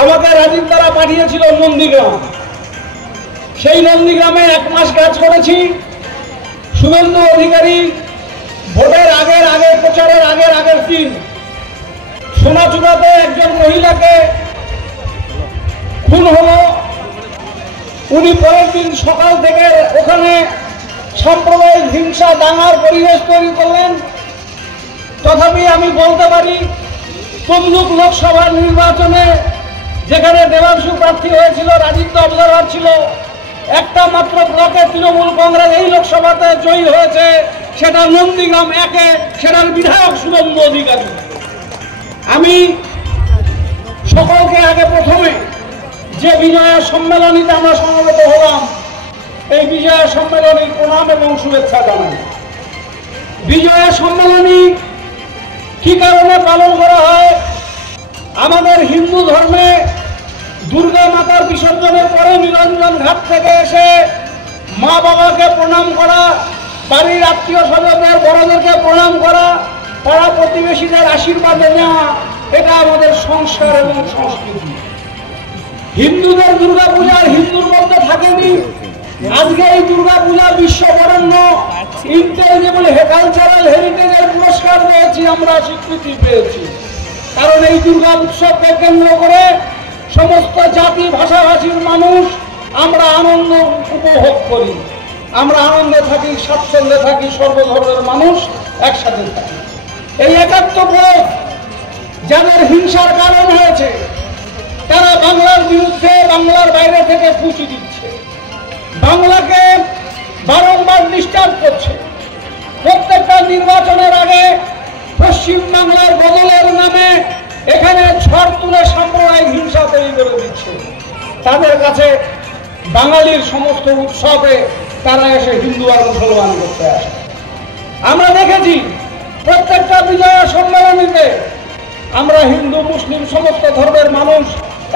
আমাকে রাজীব দ্বারা পাঠিয়েছিল নন্দীগ্রাম। সেই নন্দীগ্রামে 1 মাস কাজ করেছি। শুভেন্দু অধিকারী ভোটের আগে প্রচারের আগের দিন সোনাচূড়াতে একজন মহিলাকে খুন হলো। উনি পরের দিন সকাল থেকে ওখানে সাম্প্রদায়িক হিংসা দাঙ্গার পরিবেশ তৈরি করলেন। তথাপি আমি বলতে পারি, তমলুক লোকসভা নির্বাচনে যেখানে দেবাংশু প্রার্থী হয়েছিল, রাজীব অবজারভার ছিল, একটা মাত্র ব্লকে তৃণমূল কংগ্রেস এই লোকসভাতে জয়ী হয়েছে, সেটা নন্দীগ্রাম 1-এ, সেটার বিধায়ক শুভেন্দু অধিকারী। আমি সকলকে আগে প্রথমে যে বিজয়া সম্মেলনীতে আমরা সমবেত হলাম, এই বিজয়া সম্মেলনীর প্রণাম এবং শুভেচ্ছা জানাই। বিজয়া সম্মেলনী কি কারণে পালন করা হয়? আমাদের হিন্দু ধর্মে দুর্গা মাতার বিসর্জনের পরে নিরঞ্জন ঘাট থেকে এসে মা বাবাকে প্রণাম করা, বাড়ির আত্মীয় স্বজনদের বড়দেরকে প্রণাম করা, পাড়া প্রতিবেশীদের আশীর্বাদ নেওয়া, এটা আমাদের সংস্কার এবং সংস্কৃতি। হিন্দুদের দুর্গা পূজা হিন্দুর মধ্যে থাকেনি। আজকে এই দুর্গা পূজা বিশ্ব বরেণ্য ইন্টেলিজেবল কালচারাল হেরিটেজের পুরস্কার পেয়েছি, আমরা স্বীকৃতি পেয়েছি। কারণ এই দুর্গা উৎসবকে কেন্দ্র করে সমস্ত জাতি ভাষাভাষীর মানুষ আমরা আনন্দ উপভোগ করি, আমরা আনন্দে থাকি, স্বাচ্ছন্দ্যে থাকি, সর্বধর্মের মানুষ একসাথে থাকি। এই একাত্মবোধ যাদের হিংসার কারণ হয়েছে, তারা বাংলার বিরুদ্ধে বাংলার বাইরে থেকে ফুঁচি দিচ্ছে, বাংলাকে বারংবার ডিস্টার্ব করছে। প্রত্যেকটা নির্বাচনের আগে পশ্চিম বাংলার বদলের নামে এখানে ঝড় তুলে সাম্প্রদায়িক হিংসা তৈরি করে দিচ্ছে। তাদের কাছে বাঙালির সমস্ত উৎসবে তারা এসে হিন্দু আর মুসলমান করতে আসে। আমরা দেখেছি প্রত্যেকটা বিজয়া সম্মেলনীতে আমরা হিন্দু মুসলিম সমস্ত ধর্মের মানুষ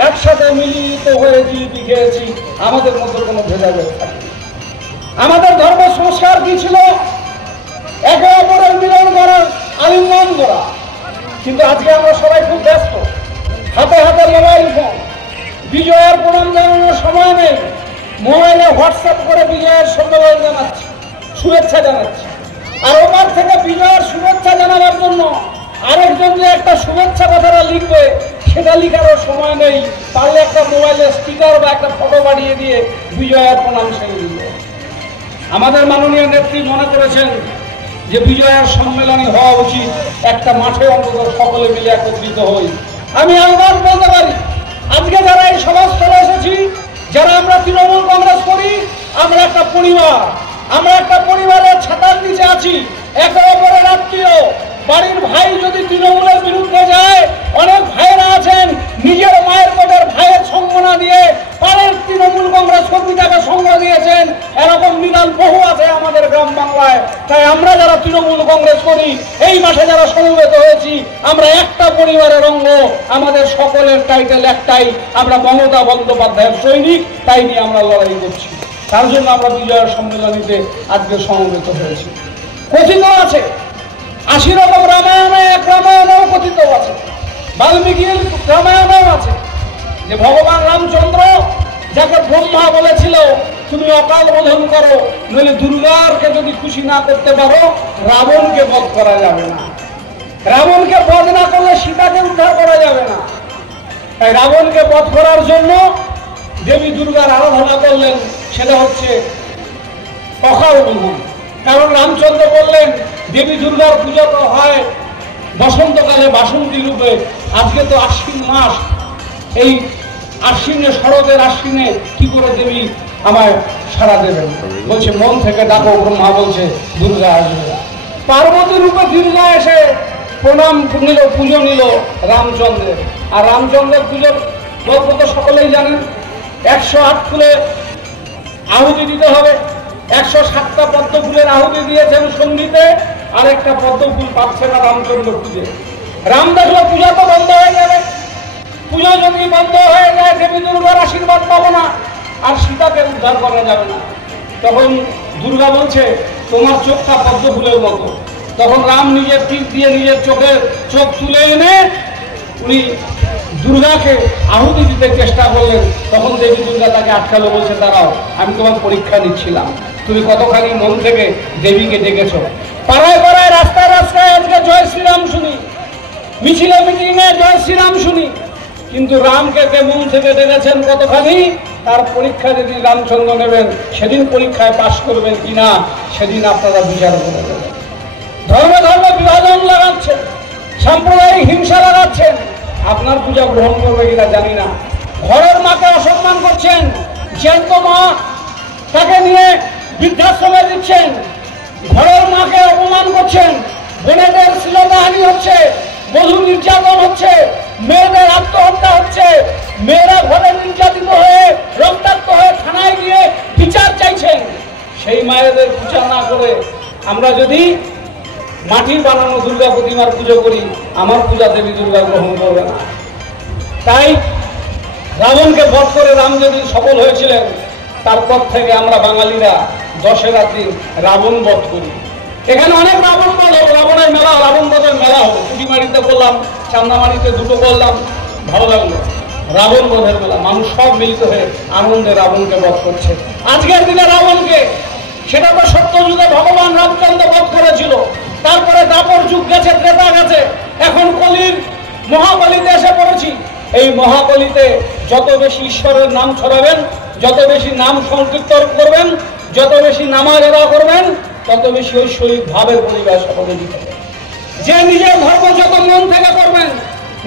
একসাথে মিলিত হয়ে জিলিপি খেয়েছি, আমাদের মধ্যে কোনো ভেদাভেদ থাকেনি। আমাদের ধর্ম সংস্কার কি ছিল? একে অপরের মিলন করা, আলিঙ্গন করা। কিন্তু আজকে আমরা সবাই খুব ব্যস্ত, হাতে হাতে মোবাইল ফোন। বিজয়ের প্রণাম জানানোর সময় নেই, মোবাইলে হোয়াটসঅ্যাপ করে বিজয়ের সম্মেলন জানাচ্ছি, শুভেচ্ছা জানাচ্ছি। আর ওপার থেকে বিজয়ের শুভেচ্ছা জানাবার জন্য আরেকজন যে একটা শুভেচ্ছা কথাটা লিখবে, সেটা লিখারও সময় নেই। পারলে একটা মোবাইলে স্পিকার বা একটা ফটো পাঠিয়ে দিয়ে বিজয়ের প্রণাম সেরে দিল। আমাদের মাননীয় নেত্রী মনে করেছেন যে বিজয়ের সম্মেলনী হওয়া উচিত একটা মাঠে, অন্তত সকলে মিলে একত্রিত হই। আমি আহ্বান বলতে পারি, আজকে যারা এই সভাস্থলে এসেছি, যারা আমরা তৃণমূল কংগ্রেস করি, আমরা একটা পরিবার, আমরা একটা পরিবারের ছাতার নিচে আছি, একে অপরের আত্মীয়। বাড়ির ভাই যদি তৃণমূলের বিরুদ্ধে যায়, অনেক ভাইয়েরা আছেন নিজের মায়ের পেটের ভাইয়ের সঙ্গ না দিয়ে পারের তৃণমূল কংগ্রেস কর্মীটাকে সঙ্গ দিয়েছেন। এরকম মিলাল বহু আছে আমাদের গ্রাম বাংলায়। তাই আমরা যারা তৃণমূল কংগ্রেস করি, এই মাঠে যারা সমবেত হয়েছি, আমরা একটা পরিবারের অঙ্গ। আমাদের সকলের টাইটেল একটাই, আমরা মমতা বন্দ্যোপাধ্যায়ের সৈনিক। তাই নিয়ে আমরা লড়াই করছি, তার জন্য আমরা বিজয় সম্মেলনীতে আজকে সমবেত হয়েছি। কথিত আছে 80 রকম রামায়ণে এক রামায়ণেও কথিত আছে, বাল্মীকির রামায়ণেও আছে যে ভগবান রামচন্দ্র যাকে ব্রহ্মা বলেছিল তুমি অকাল বোধন করো, নইলে দুর্গাকে যদি খুশি না করতে পারো রাবণকে বধ করা যাবে না। রাবণকে বধ না করলে সীতাকে উদ্ধার করা যাবে না। তাই রাবণকে বধ করার জন্য দেবী দুর্গার আরাধনা করলেন, সেটা হচ্ছে অকাল বোধন। কারণ রামচন্দ্র বললেন দেবী দুর্গার পুজো তো হয় বসন্তকালে বাসন্তী রূপে। আজকে তো আশ্বিন মাস, এই আশ্বিনে, শরতের আশ্বিনে কি করে দেবী আমায় সাড়া দেবেন? বলছে মন থেকে ডাকো, ব্রহ্মা বলছে দুর্গা আসবে। পার্বতী রূপে দুর্গা এসে প্রণাম নিল, পুজো নিল রামচন্দ্রের। আর রামচন্দ্রের পুজোর গল্প তো সকলেই জানেন। 108 ফুলে আহুতি দিতে হবে। 107টা পদ্ম ফুলের আহুতি দিয়েছেন সন্ধিতে, আর একটা পদ্ম ফুল পাচ্ছে না রামচন্দ্র পুজো। রাম দেখলো পূজা তো বন্ধ হয়ে যাবে, পূজা যদি বন্ধ হয়ে যায় দেবী দুর্গার আশীর্বাদ পাবো না, আর সীতাকে উদ্ধার করা যাবে না। তখন দুর্গা বলছে তোমার চোখটা পদ্ম ফুলের মতো। তখন রাম নিজের তীর দিয়ে নিজের চোখ তুলে এনে উনি দুর্গাকে আহুতি দিতে চেষ্টা করলেন, তখন দেবী দুর্গা তাকে আটকালো, বলছে দাঁড়াও, আমি তোমার পরীক্ষা নিচ্ছিলাম, তুমি কতখানি মন থেকে দেবীকে ডেকেছো। পাড়ায় পাড়ায় রাস্তায় রাস্তায় আজকে জয় শ্রীরাম শুনি, মিছিলে মিটিংয়ে জয় শ্রীরাম শুনি, কিন্তু রামকে কে মন থেকে ডেকেছেন কতখানি, তার পরীক্ষা যেদিন রামচন্দ্র নেবেন, সেদিন পরীক্ষায় পাশ করবেন কিনা সেদিন আপনারা বিচার করে দেবেন। ধর্মে ধর্মে বিভাজন লাগাচ্ছেন, সাম্প্রদায়িক হিংসা লাগাচ্ছেন, আপনার পূজা গ্রহণ করবে কিনা জানি না। ঘরের মাকে অসম্মান করছেন, জ্যান্ত মা তাকে নিয়ে বৃদ্ধাশ্রমে দিচ্ছেন, ঘরের মাকে অপমান করছেন, বোনেদের শ্লীলতাহানি হচ্ছে, বধূ নির্যাতন হচ্ছে, মেয়েদের আত্মহত্যা হচ্ছে, মেয়েরা ঘরে নির্যাতিত হয়ে রক্তাক্ত হয়ে থানায় গিয়ে বিচার চাইছেন। সেই মায়েদের পূজা না করে আমরা যদি মাটির বানানো দুর্গা প্রতিমার পুজো করি, আমার পূজা দেবী দুর্গা গ্রহণ করবে না। তাই রাবণকে বধ করে রাম যদি সফল হয়েছিলেন, তারপর থেকে আমরা বাঙালিরা দশেরা দিন রাবণ বধ করি। এখানে অনেক রাবণ বধ হলো, রাবণের মেলা, রাবণ বধের মেলা হলো, কুটিমারিতে করলাম, চান্দামারিতে দুটো করলাম, ভালো লাগলো। রাবণ বধের মেলা, মানুষ সব মিলিত হয়ে আনন্দে রাবণকে বধ করছে। আজকের দিনে রাবণকে, সেটা তো সত্য যুগে ভগবান রামচন্দ্র বধ করেছিল, তারপরে দাপর যুগ গেছে, ত্রেতা গেছে, এখন কলির মহাকলিতে এসে পড়েছি। এই মহাকলিতে যত বেশি ঈশ্বরের নাম ছড়াবেন, যত বেশি নাম সংকীর্তন করবেন, যত বেশি নামাজেরা করবেন, তত বেশি ঐশ্বরিক ভাবের পরিবেশ হবে। যে নিজের ধর্ম যত মন থেকে করবেন,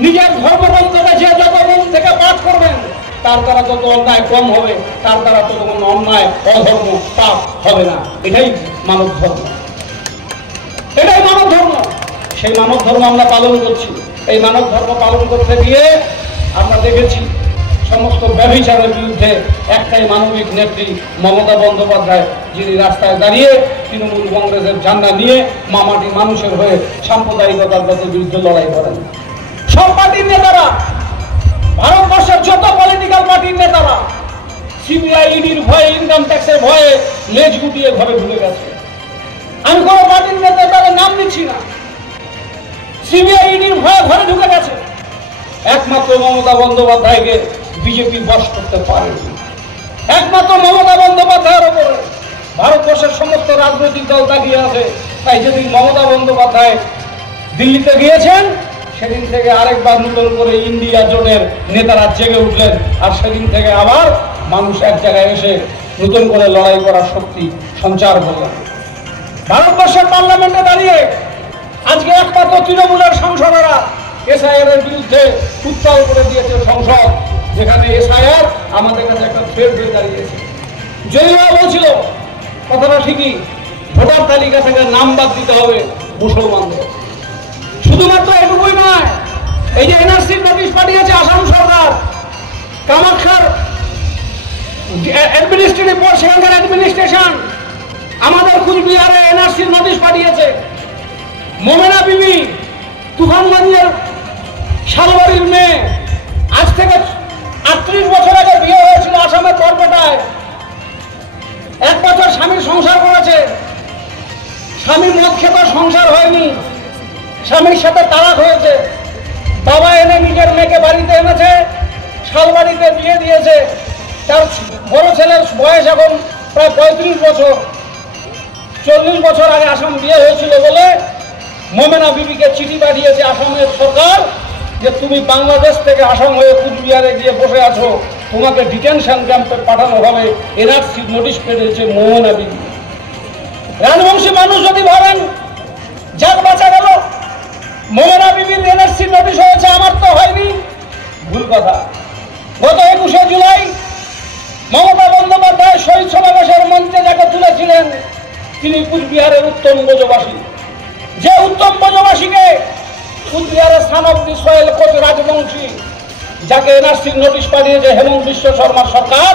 নিজের ধর্মগ্রন্থকে যে যত মন থেকে পাঠ করবেন, তার দ্বারা তত অন্যায় কম হবে, তার দ্বারা তত কোনো অন্যায় অধর্ম পাপ হবে না। এটাই মানব ধর্ম, এটাই মানব ধর্ম। সেই মানব ধর্ম আমরা পালন করছি। এই মানব ধর্ম পালন করতে গিয়ে আমরা দেখেছি সমস্ত ব্যভিচারের বিরুদ্ধে একটাই মানবিক নেত্রী মমতা বন্দ্যোপাধ্যায়, যিনি রাস্তায় দাঁড়িয়ে তৃণমূল কংগ্রেসের ঝান্ডা নিয়ে মামাটি মানুষের হয়ে সাম্প্রদায়িকতার বিরুদ্ধে লড়াই করেন। সব পার্টির নেতারা, ভারতবর্ষের যত পলিটিক্যাল পার্টির নেতারা সিবিআই ইডির ভয়ে, ইনকাম ট্যাক্সের ভয়ে লেজ গুটিয়ে ঘরে ঢুকে গেছে। আমি কোনো পার্টির নেতাদের নাম দিচ্ছি না, সিবিআই ইডির ভয়ে ঘরে ঢুকে গেছে। একমাত্র মমতা বন্দ্যোপাধ্যায়কে বিজেপি বশ করতে পারেনি। একমাত্র মমতা বন্দ্যোপাধ্যায়ের ওপরে ভারতবর্ষের সমস্ত রাজনৈতিক দল তাকিয়ে আছে। তাই যেদিন মমতা বন্দ্যোপাধ্যায় দিল্লিতে গিয়েছেন, সেদিন থেকে আরেকবার নতুন করে ইন্ডিয়া জোটের নেতারা জেগে উঠলেন, আর সেদিন থেকে আবার মানুষ এক জায়গায় এসে নতুন করে লড়াই করার শক্তি সঞ্চার করলেন। ভারতবর্ষের পার্লামেন্টে দাঁড়িয়ে আজকে একমাত্র তৃণমূলের সাংসদেরা এসআইআর এর বিরুদ্ধে উত্তাল করে দিয়েছে সংসদ, যেখানে এসআইআর আমাদের কাছে একটা থ্রেট হয়ে দাঁড়িয়েছে। জয়ীরা বলছিল, কথাটা ঠিকই, ভোটার তালিকা থেকে নাম বাদ দিতে হবে মুসলমানদের। শুধুমাত্র এটুকুই নয়, এই যে এনআরসির নোটিশ পাঠিয়েছে আসাম সরকার, কামাখ্যার অ্যাডমিনিস্ট্রেটিভ বোর্ড, সেখানকার অ্যাডমিনিস্ট্রেশন আমাদের কুচবিহারে এনআরসির নোটিশ পাঠিয়েছে। মোমেনা বিবি, তুফানগঞ্জের শালবাড়ির মেয়ে, আজ থেকে 38 বছর আগে বিয়ে হয়েছিল আসামের বরপেটায়। 1 বছর স্বামীর সংসার করেছে, স্বামী মদ খেতে সংসার হয়নি, স্বামীর সাথে তালাক হয়েছে। বাবা এনে নিজের মেয়েকে বাড়িতে এনেছে, শালবাড়িতে বিয়ে দিয়েছে। তার বড় ছেলের বয়স এখন প্রায় 35 বছর। 40 বছর আগে আসাম বিয়ে হয়েছিল বলে মোমেনা বিবিকে চিঠি পাঠিয়েছে আসামের সরকার যে তুমি বাংলাদেশ থেকে আসাম হয়ে কুচবিহারে গিয়ে বসে আছো, তোমাকে ডিটেনশন ক্যাম্পে পাঠানো হবে। এনআরসি নোটিশ পেয়েছে মোমেনা বিবি। রাজবংশী মানুষ যদি ভাবেন যাক বাঁচা গেল, মোমেনা বিবির এনআরসি নোটিশ হয়েছে, আমার তো হয়নি, ভুল কথা। গত 21শে জুলাই মমতা বন্দ্যোপাধ্যায় শহীদ সমাবেশের মঞ্চে যাকে তুলেছিলেন, তিনি কুচবিহারের উত্তম ব্রজবাসী। যে উত্তম ব্রজবাসীকে কুচবিহারের son of the soil Koch Rajbanshi, যাকে এনআরসির নোটিশ পাঠিয়েছে হেমন্ত বিশ্ব শর্মার সরকার,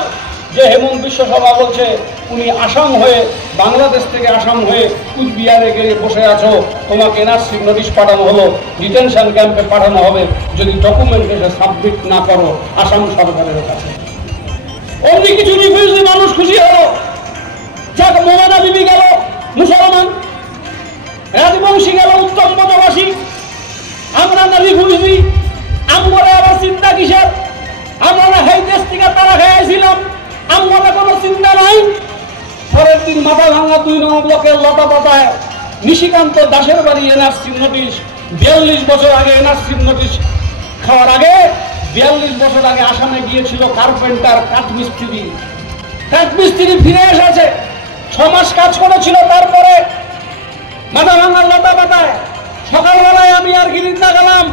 যে হেমন্ত বিশ্ব শর্মা বলছে উনি আসাম হয়ে, বাংলাদেশ থেকে আসাম হয়ে কুচবিহারে গিয়ে বসে আছো, তোমাকে এনআরসির নোটিশ পাঠানো হলো, ডিটেনশন ক্যাম্পে পাঠানো হবে যদি ডকুমেন্ট এসে সাবমিট না করো আসাম সরকারের কাছে। অমনি কিছু রিফিউজি মানুষ খুশি হলো, যাক মোমেনা বিবি গেল মুসলমান, রাজবংশী গেল উত্তম ব্রজবাসী, আমরা না রিফিউজি, আমরা আবার চিন্তা কিসের? আমরা এই দেশ থেকে তারা খেয়েছিলাম, আমরা কোনো চিন্তা নাই। পরের দিন মাথা ভাঙা 2 নম্বর ব্লকের লতা পাতায় নিশিকান্ত দাসের বাড়ি এনআরসি নোটিশ। 42 বছর আগে এনআরসি নোটিশ খাওয়ার আগে 42 বছর আগে আসামে গিয়েছিল কার্পেন্টার, কাঠমিস্ত্রি ফিরে এসেছে। 6 মাস কাজ করেছিল, তারপরে মাথা ভাঙার লতা পাতায়। সকালবেলায় আমি আর গিরিন্দা গেলাম,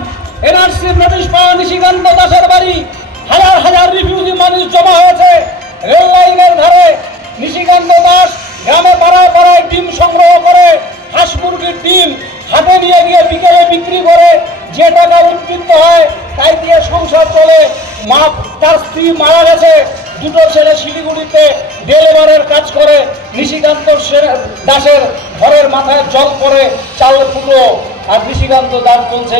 এনআরসি নোটিশ পাওয়া নিশিকান্ত দাসের বাড়ি। হাজার হাজার রিফিউজি মানুষ জমা হয়েছে রেল লাইনের ধারে। নিশিকান্ত দাস গ্রামে পাড়ায় পাড়ায় ডিম সংগ্রহ করে, হাঁস মুরগির ডিম হাটে নিয়ে গিয়ে বিকেলে বিক্রি করে। যে টাকা উৎপন্ন হয় তাই দিয়ে সংসার চলে। তার স্ত্রী মারা গেছে, 2টো ছেলে শিলিগুড়িতে ডেলিভারের কাজ করে। নিশিকান্ত দাসের ঘরের মাথায় জল পড়ে, চাল ফুটো। আর নিশিকান্ত দাস বলছে,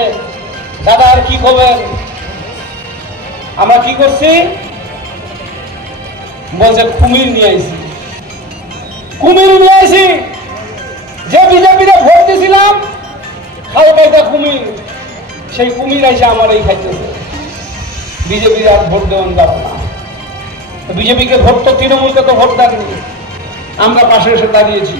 দাদা আর কি খবর? আমরা কি করছি? বলছে কুমির নিয়ে আইছি, কুমির নিয়ে আইছি। যে বিজেপিতে ভোট দিয়েছিলাম খালপাইটা কুমির, সেই কুমির আইসে আমার এই খাইতেছে। বিজেপির আর ভোট দেওয়ান যাবে না। বিজেপিকে ভোট তো তৃণমূলকে তো ভোট দেননি, আমরা পাশে এসে দাঁড়িয়েছি।